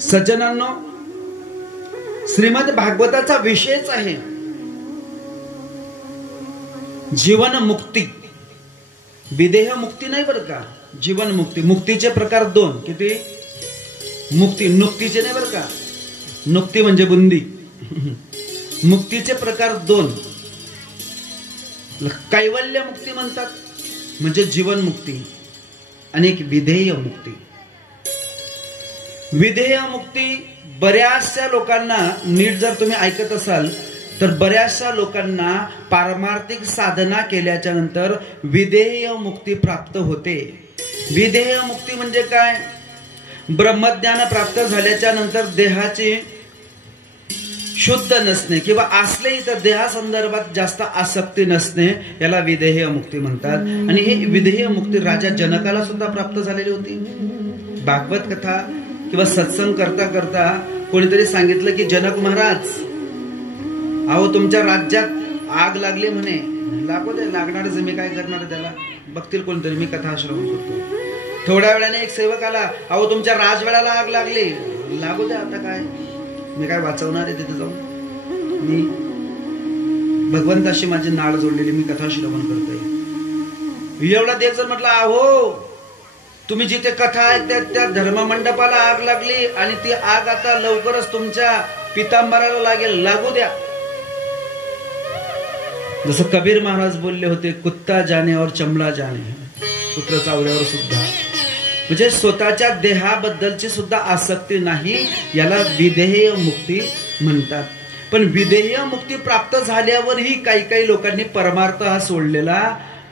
सज्जनांनो, श्रीमद भागवताचा विषयच आहे जीवन मुक्ती. विदेह मुक्ती नाही बरं का, जीवन मुक्ती. मुक्तीचे प्रकार दोन. किती? मुक्ती, नुक्तीचे नाही बरं का. नुक्ती म्हणजे बुंदी. मुक्तीचे प्रकार दोन. कैवल्य मुक्ती म्हणतात म्हणजे जीवन मुक्ती, आणि एक विधेय मुक्ती. विधेय मुक्ती बऱ्याचशा लोकांना, नीट जर तुम्ही ऐकत असाल तर बऱ्याचशा लोकांना पारमार्थिक साधना केल्याच्या नंतर विधेय मुक्ती प्राप्त होते. विधेय मुक्ती म्हणजे काय? ब्रह्मज्ञान प्राप्त झाल्याच्या नंतर देहाची शुद्ध नसणे किंवा असलेही तर देहासंदर्भात जास्त आसक्ती नसणे, याला विधेय मुक्ती म्हणतात. आणि हे विधेय मुक्ती राजा जनकाला सुद्धा प्राप्त झालेली होती. भागवत कथा किंवा सत्संग करता करता कोणीतरी सांगितलं की जनक महाराज, अहो तुमच्या राज्यात आग लागली म्हणे. लागू दे, लागणारच, मी काय करणार त्याला, बघतील कोणतरी, मी कथा श्रवण करतो. थोड्या वेळाने एक सेवक आला, अहो तुमच्या राजवाड्याला आग लागली. लागू दे, आता काय, मी काय वाचवणार आहे तिथे जाऊन. मी भगवंताशी माझी नाळ जोडलेली, मी कथा श्रवण करतोय. एवढा देव जर म्हटलं, अहो तुम्ही जिथे कथा ऐकताय त्या धर्ममंडपाला आग लागली आणि ती आग आता लवकरच तुमच्या पितांबराला लागेल, लागू द्या. जसं कबीर महाराज बोलले होते, कुत्ता जाने और चमडा जाने, कुत्र चावल्यावर सुद्धा. म्हणजे स्वतःच्या देहाबद्दलची सुद्धा आसक्ती नाही, याला विधेय मुक्ती म्हणतात. पण विधेय मुक्ती प्राप्त झाल्यावरही काही काही लोकांनी परमार्थ हा सोडलेला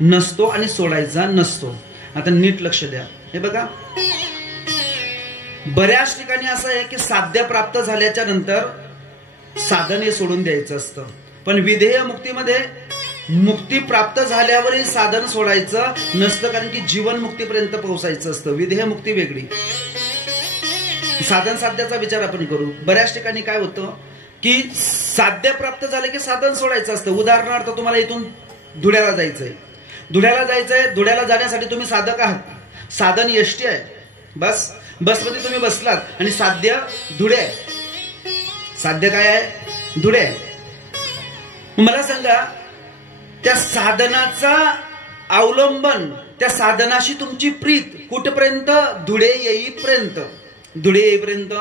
नसतो आणि सोडायचा नसतो. आता नीट लक्ष द्या. हे बघा, बऱ्याच ठिकाणी असं आहे की साध्य प्राप्त झाल्याच्या नंतर साधन हे सोडून द्यायचं असतं. पण विधेय मुक्तीमध्ये मुक्ती प्राप्त झाल्यावरही साधन सोडायचं नसतं, कारण की जीवन मुक्तीपर्यंत पोहोचायचं असतं. विधेय मुक्ती वेगळी. साधन साध्याचा विचार आपण करू. बऱ्याच ठिकाणी काय होतं की साध्य प्राप्त झाले की साधन सोडायचं असतं. उदाहरणार्थ, तुम्हाला इथून धुळ्याला जायचंय. धुळ्याला जाण्यासाठी तुम्ही साधक आहात. साधन एसटी आहे, बसमध्ये तुम्ही बसलात आणि साध्य धुळे आहे. साध्य काय आहे? धुळे आहे. मला सांगा, त्या साधनाचा अवलंबन, त्या साधनाशी तुमची प्रीत कुठपर्यंत? धुळे येईपर्यंत. धुळे येईपर्यंत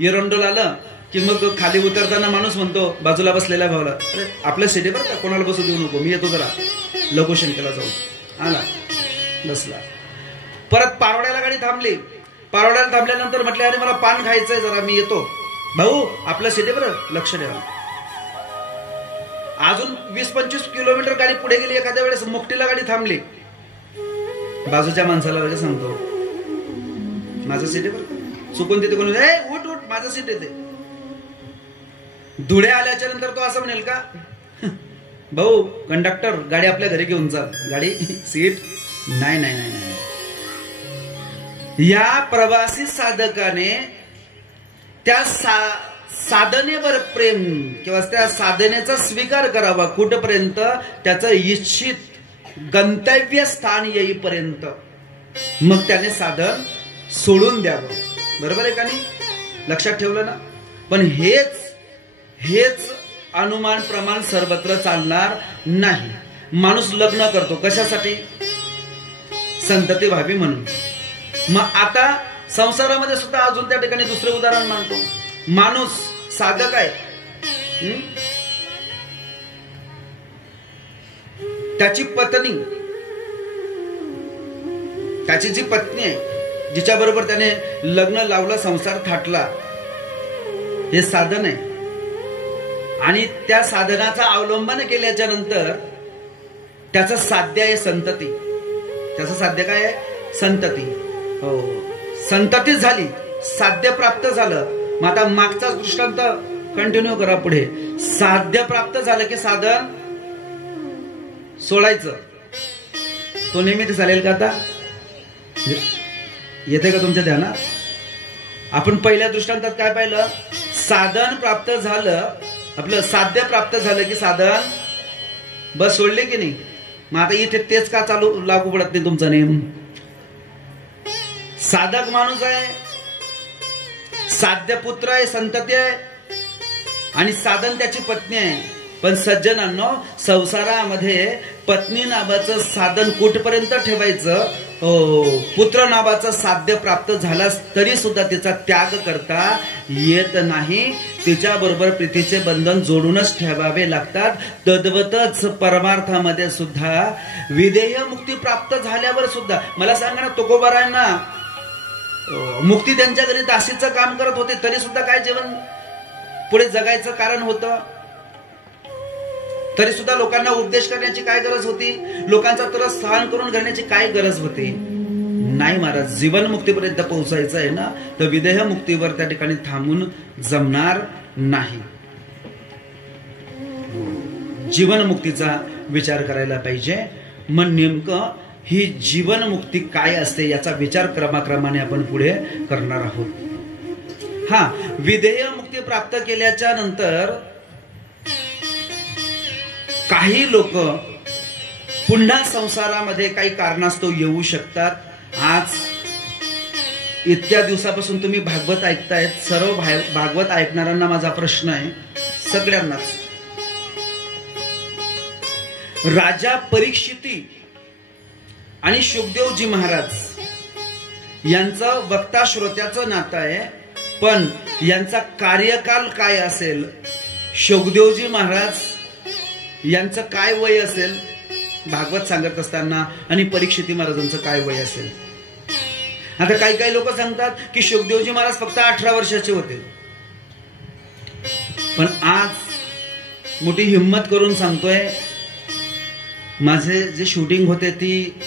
एरंडोल आलं की मग खाली उतरताना माणूस म्हणतो बाजूला बसलेल्या भावाला, अरे आपल्या सीटे बरं का, कोणाला बसू देऊ नको, मी येतो जरा लघुशंकेला जाऊन. आला, बसला. परत पारोड्याला गाडी थांबली. पारोड्याला थांबल्यानंतर म्हटले, अरे मला पान खायचंय, जरा मी येतो. भाऊ आपल्या सीटे बरं, लक्ष ठेवा. अजून 20-25 किलोमीटर गाडी पुढे गेली. एखाद्या वेळेस मुकटीला गाडी थांबली. बाजूच्या माणसाला लगेच सांगतो, माझं सीट आहे बरं. चुकून तिथे कोणी, उठ उठ, माझं सीट आहे ते. धुळे आल्याच्या नंतर तो असं म्हणेल का, भाऊ कंडक्टर गाडी आपल्या घरी घेऊन जा. गाडी सीट नाही नाही नाही नाही. या प्रवासी साधकाने त्या साधनेवर प्रेम किंवा त्या साधनेचा स्वीकार करावा कुठपर्यंत? त्याचं इच्छित गंतव्य स्थान येईपर्यंत. मग त्याने साधन सोडून द्यावं. बरोबर आहे का नाही? लक्षात ठेवलं ना? पण हेच अनुमान प्रमाण सर्वत्र चालणार नाही. माणूस लग्न करतो कशासाठी? संतती व्हावी म्हणून. मग आता संसारामध्ये सुद्धा अजून त्या ठिकाणी दुसरे उदाहरण मानतो. माणूस साधक आहे, त्याची पत्नी, त्याची जी पत्नी आहे, जिच्या बरोबर त्याने लग्न लावलं, संसार थाटला, हे साधन आहे. आणि त्या साधनाचा अवलंबन केल्याच्या नंतर त्याचं साध्य आहे संतती. त्याचं साध्य काय आहे? संतती. हो, संतती झाली, साध्य प्राप्त झालं. मग आता मागचा दृष्टांत कंटिन्यू करा पुढे. साध्य प्राप्त झालं की साधन सोडायचं. तो निमित्त चालेल का? आता येते का तुमच्या ध्यानात? आपण पहिल्या दृष्टांतात काय पाहिलं? साधन प्राप्त झालं, आपलं साध्य प्राप्त झालं की साधन बस सोडले की नाही. मग आता इथे तेच का लागू पडत नाही तुमचा नेम? साधक माणूस आहे, साध्य पुत्र आहे, संतती आहे, आणि साधन त्याची पत्नी आहे. पण सज्जनांनो, संसारामध्ये पत्नी नावाचं साधन कुठपर्यंत ठेवायचं? पुत्र नावाचं साध्य प्राप्त झालास तरी सुद्धा तिचा त्याग करता येत नाही. तिच्या बरोबर प्रीतीचे बंधन जोडूनच ठेवावे लागतात. तद्वतच परमार्थामध्ये सुद्धा विधेय मुक्ती प्राप्त झाल्यावर सुद्धा, मला सांगा ना, तुकोबारायांना मुक्ती त्यांच्या घरी दासीचं काम करत होते तरी सुद्धा काय जीवन पुढे जगायचं कारण होतं? तरी सुद्धा लोकांना उपदेश करण्याची काय गरज होती? लोकांचा त्रस सहन करून घेण्याची काय गरज होती? नाही महाराज, जीवन मुक्तीपर्यंत पोहोचायचं आहे ना, तर विदेह मुक्तीवर त्या ठिकाणी थांबून जमणार नाही. जीवन मुक्तीचा विचार करायला पाहिजे. मग नेमकं ही जीवन मुक्ती काय असते याचा विचार क्रमाक्रमाने आपण पुढे करणार आहोत. हा, विधेय मुक्ती प्राप्त केल्याच्या नंतर काही लोक पुन्हा संसारामध्ये काही कारणास्तव येऊ शकतात. आज इतक्या दिवसापासून तुम्ही भागवत ऐकतायत. सर्व भागवत ऐकणाऱ्यांना माझा प्रश्न आहे, सगळ्यांनाच. राजा परीक्षिती आणि शुकदेवजी महाराज यांचं वक्ता श्रोत्याचं नातं आहे. पण यांचा कार्यकाल काय असेल? शुकदेवजी महाराज यांचं काय वय असेल भागवत सांगत असताना, आणि परीक्षिती महाराजांचं काय वय असेल? आता काही काही लोक सांगतात की शुकदेवजी महाराज फक्त 18 वर्षाचे होते. पण आज मोठी हिम्मत करून सांगतोय, माझे जे शूटिंग होते ती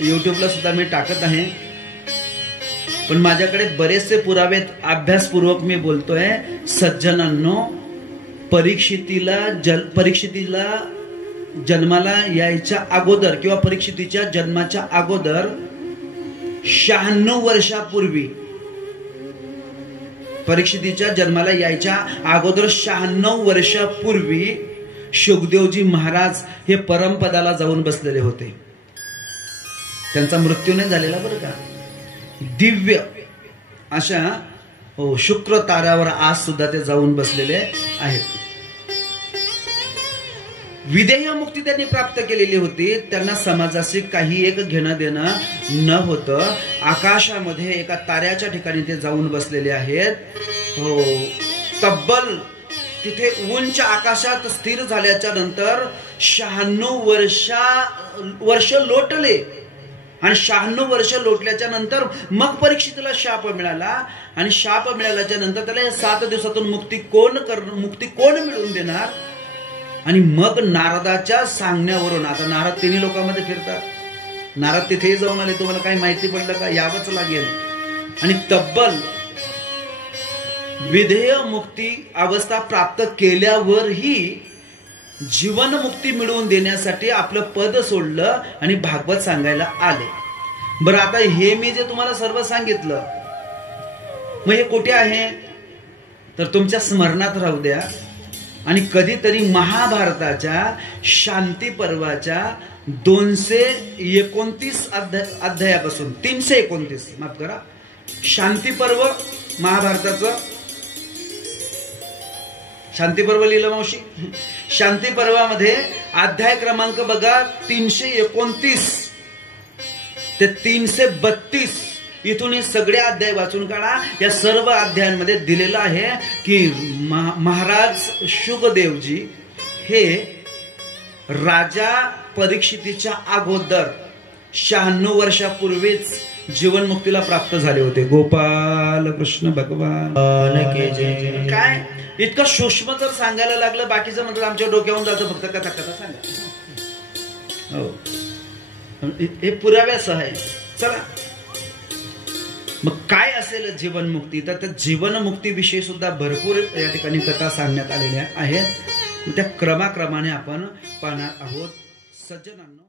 युट्यूबला सुद्धा मी टाकत आहे. पण माझ्याकडे बरेचसे पुरावे अभ्यासपूर्वक मी बोलतोय. सज्जनांनो, परीक्षितीला जन्माला यायच्या अगोदर किंवा परीक्षितीच्या जन्माच्या अगोदर 96 वर्षापूर्वी, परीक्षितीच्या जन्माला यायच्या अगोदर 96 वर्षापूर्वी शुकदेवजी महाराज हे परमपदाला जाऊन बसलेले होते. त्यांचा मृत्यू नाही झालेला बरं का. दिव्य अशा शुक्र ताऱ्यावर आज सुद्धा ते जाऊन बसलेले आहेत. विधेय मुक्ती त्यांनी प्राप्त केलेली होती. त्यांना समाजाशी काही एक घेणं देणं न होतं. आकाशामध्ये एका ताऱ्याच्या ठिकाणी ते जाऊन बसलेले आहेत. तब्बल तिथे उंच आकाशात स्थिर झाल्याच्या नंतर 96 वर्ष लोटले, आणि 96 वर्ष लोटल्याच्या नंतर मग परीक्षितीला शाप मिळाला. आणि शाप मिळाल्याच्या नंतर त्याला 7 दिवसातून मुक्ती कोण मिळवून देणार? आणि मग नारदाच्या सांगण्यावरून, आता नारद तिन्ही लोकांमध्ये फिरतात, नारद तिथेही जाऊन आले. तुम्हाला काही माहिती पडलं का? यावंच लागेल. आणि तब्बल विधेय मुक्ती अवस्था प्राप्त केल्यावरही जीवन मुक्ती मिळवून देण्यासाठी आपलं पद सोडलं आणि भागवत सांगायला आले. बरं, आता हे मी जे तुम्हाला सर्व सांगितलं, मग हे कुठे आहे? तर तुमच्या स्मरणात राहू द्या. आणि कधीतरी महाभारताच्या शांती पर्वाच्या 229 अध्यायापासून 329, माफ करा, शांती पर्व महाभारताचं, शांती पर्व लिहिलं मावशी. शांती पर्वामध्ये अध्याय क्रमांक बघा 329 ते 332. इथून हे सगळे अध्याय वाचून काढा. या सर्व अध्यायांमध्ये दिलेलं आहे की महाराज शुकदेवजी हे राजा परीक्षितीच्या अगोदर 96 वर्षापूर्वीच जीवनमुक्तीला प्राप्त झाले होते. गोपाल कृष्ण भगवान काय इतकं सूक्ष्म जर सांगायला लागलं, बाकीचं म्हणतात आमच्या डोक्यावरून जातं, फक्त कथा कथा सांगा. हो, हे पुराव्यासह आहे. चला, मग काय असेल जीवनमुक्ती? तर त्या जीवनमुक्तीविषयी सुद्धा भरपूर या ठिकाणी कथा सांगण्यात आलेल्या आहेत. त्या क्रमाक्रमाने आपण पाहणार आहोत. सज्जनांनो,